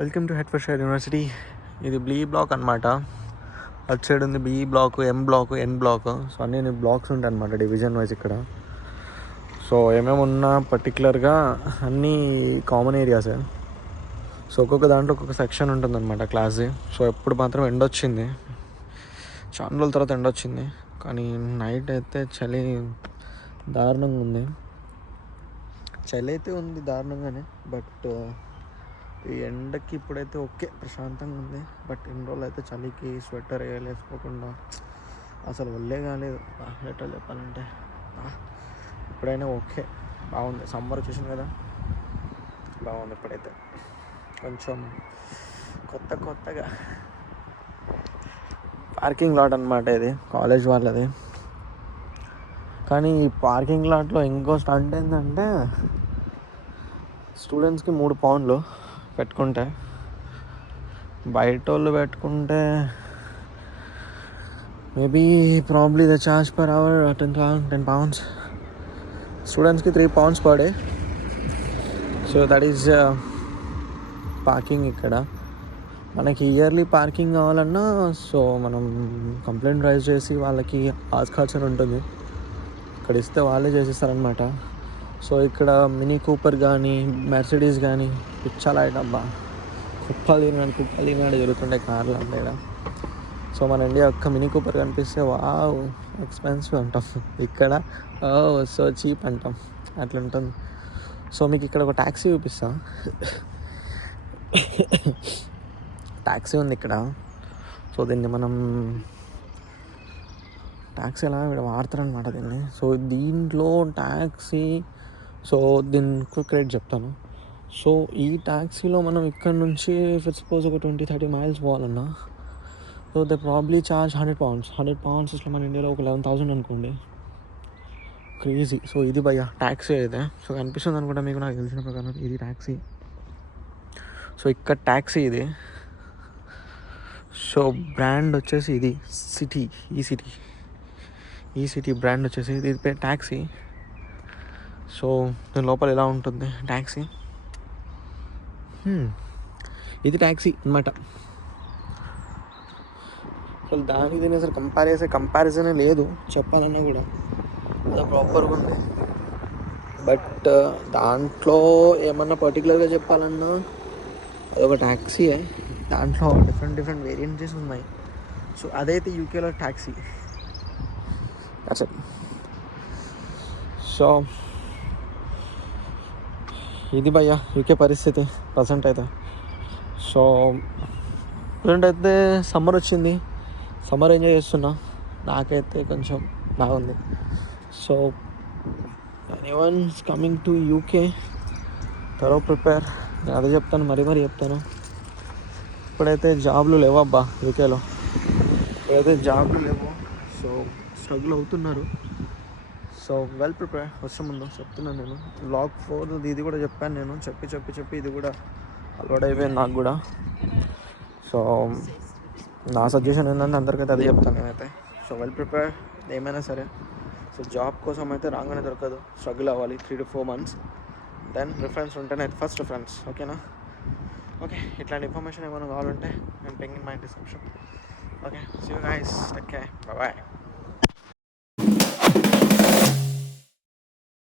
Welcome to Hertfordshire university. ఇది B block అనమాట. అటు సైడ్ ఉంది B block, M block, N block. So అన్ని బ్లాక్స్ ఉంటాయి అనమాట డివిజన్ వైజ్ ఇక్కడ. సో ఏమేమి ఉన్నా పర్టికులర్గా అన్నీ కామన్ ఏరియాసే. సో ఒక్కొక్క దాంట్లో ఒక్కొక్క సెక్షన్ ఉంటుందన్నమాట క్లాస్. సో ఎప్పుడు మాత్రం ఎండ వచ్చింది, చాలా రోజుల తర్వాత ఎండ వచ్చింది. కానీ నైట్ అయితే చలి దారుణంగా ఉంది. చలి అయితే ఉంది దారుణంగానే, బట్ ఈ ఎండకి ఇప్పుడైతే ఓకే ప్రశాంతంగా ఉంది. బట్ ఇన్ని రోజులు అయితే చలికి స్వెటర్ వేసుకోకుండా అసలు వల్లే కాలేదు. లెటర్ చెప్పాలంటే ఇప్పుడైనా ఓకే, బాగుంది. సమ్మర్ వచ్చేసింది కదా, బాగుంది. ఇప్పుడైతే కొంచెం కొత్తగా పార్కింగ్ లాట్ అనమాట ఇది, కాలేజ్ వాళ్ళది. కానీ ఈ పార్కింగ్ లాట్లో ఇంకో స్టంట్ ఏంటంటే స్టూడెంట్స్కి 3 పౌండ్లు పెట్టుకుంటే, బయట వాళ్ళు పెట్టుకుంటే maybe probably the charge per hour 10 pounds. స్టూడెంట్స్కి 3 pounds per day. So that is parking ఇక్కడ. మనకి ఇయర్లీ పార్కింగ్ కావాలన్నా సో మనం కంప్లైంట్ రైజ్ చేసి వాళ్ళకి ఆస్కార్చర్ ఉంటుంది, ఇక్కడ ఇస్తే వాళ్ళే చేసేస్తారనమాట. సో ఇక్కడ మినీ కూపర్ కానీ మెర్సిడీస్ కానీ పిచ్చాలా డబ్బా కుప్పలు తిరిగినట్టు జరుగుతుండే కార్లు అంటే ఇక్కడ. సో మన ఇండియా ఒక్క మినీ కూపర్ కనిపిస్తే వావ్ ఎక్స్పెన్సివ్ అంటాం, ఇక్కడ సో చీప్ అంటాం, అట్లా ఉంటుంది. సో మీకు ఇక్కడ ఒక ట్యాక్సీ చూపిస్తా. ట్యాక్సీ ఉంది ఇక్కడ. సో దీన్ని మనం ట్యాక్సీ ఎలా ఇక్కడ వాడతారనమాట దీన్ని. సో దీంట్లో ట్యాక్సీ, సో దీనికి క్రెడిట్ చెప్తాను. సో ఈ ట్యాక్సీలో మనం ఇక్కడ నుంచి సపోజ్ ఒక 20-30 miles పోవాలన్నా, so they probably charge 100 pounds. 100 pounds ఇట్లా మన ఇండియాలో ఒక 11,000 అనుకోండి, క్రేజీ. సో ఇది భయ్య ట్యాక్సీ అయితే. సో కనిపిస్తుంది అనుకుంటా మీకు, నాకు తెలిసిన ప్రకారం ఇది ట్యాక్సీ. సో ఇక్కడ ట్యాక్సీ ఇది. సో బ్రాండ్ వచ్చేసి ఇది సిటీ, ఈ సిటీ బ్రాండ్ వచ్చేసి ఇది పేరు ట్యాక్సీ. సో దీని లోపల ఎలా ఉంటుంది ట్యాక్సీ, ఇది ట్యాక్సీ అనమాట. అసలు దానికి దీని అసలు కంపారిజనే లేదు చెప్పాలన్నా కూడా, అది ప్రాపర్గా ఉంది. బట్ దాంట్లో ఏమన్నా పర్టికులర్గా చెప్పాలన్నా అదొక ట్యాక్సీయే, దాంట్లో డిఫరెంట్ వేరియంట్స్ ఉన్నాయి. సో అదైతే యూకేలో ట్యాక్సీ. సో ఇది భయ్య యూకే పరిస్థితి ప్రజెంట్ అయితే. సో ప్రజెంట్ అయితే సమ్మర్ వచ్చింది, సమ్మర్ ఎంజాయ్ చేస్తున్నా. నాకైతే కొంచెం బాగుంది. So anyone's coming to UK, త్వరగా ప్రిపేర్. నేను అదే చెప్తాను, మరీ చెప్తాను. ఇప్పుడైతే జాబ్లు లేవబ్బా యూకేలో, ఇప్పుడైతే జాబ్లు లేవు. సో స్ట్రగుల్ అవుతున్నారు. So well prepare. వచ్చే ముందు చెప్తున్నాను నేను. Vlog 4 ఇది కూడా చెప్పాను నేను, చెప్పి ఇది కూడా అలవాటు అయిపోయింది నాకు కూడా. సో నా సజెషన్ ఏంటంటే అందరికైతే అదే చెప్తాను నేనైతే. సో వెల్ ప్రిపేర్ ఏమైనా సరే. సో జాబ్ కోసం అయితే రాగానే దొరకదు, స్ట్రగుల్ అవ్వాలి 3 to 4 months. దెన్ రిఫరెన్స్ ఉంటేనే ఫస్ట్ రిఫరెన్స్, ఓకేనా? ఓకే, ఇట్లాంటి ఇన్ఫర్మేషన్ ఏమైనా కావాలంటే నేను ping in my description. Okay, see you guys, take care, bye.